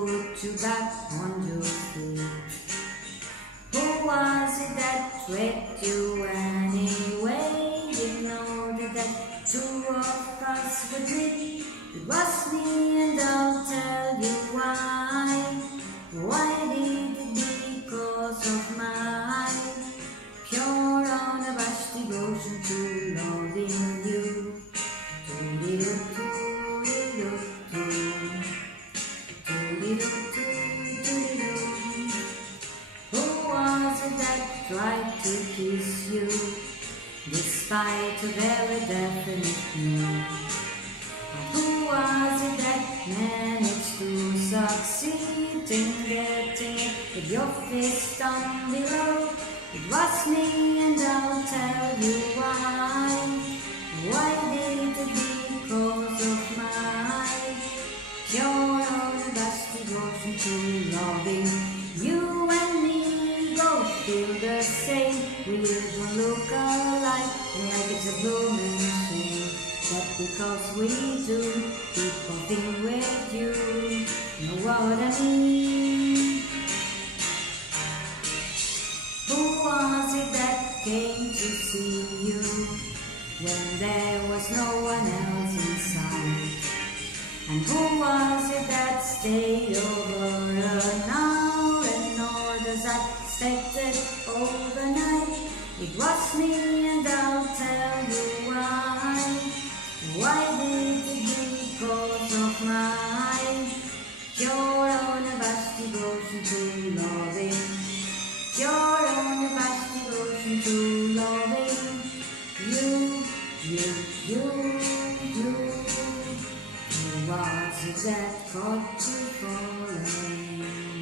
put you back on your feet? Who was it that tricked you anyway? You know that two of us would meet. It was me, and I'll tell you why. Why did it? Because of my pure unabashed devotion to loving you. Who was it that tried to kiss you, despite a very definite no? Who was it that managed to succeed in getting it with your fist down below? It was me, and I'll tell you why. Why did it? Because of my pure unabashed devotion to loving you. And me both feel the same. We don't look alike, like it's a blooming shame that because we do keep on being with you. Know what I mean? Who was it that came to see you when there was no one else inside? And who was it that stayed over an hour, and nor does that expected overnight? It was me, and I'll tell you why. Why did it? Because of my pure unabashed devotion to loving. Pure unabashed devotion to loving you. Who was it that caught you falling?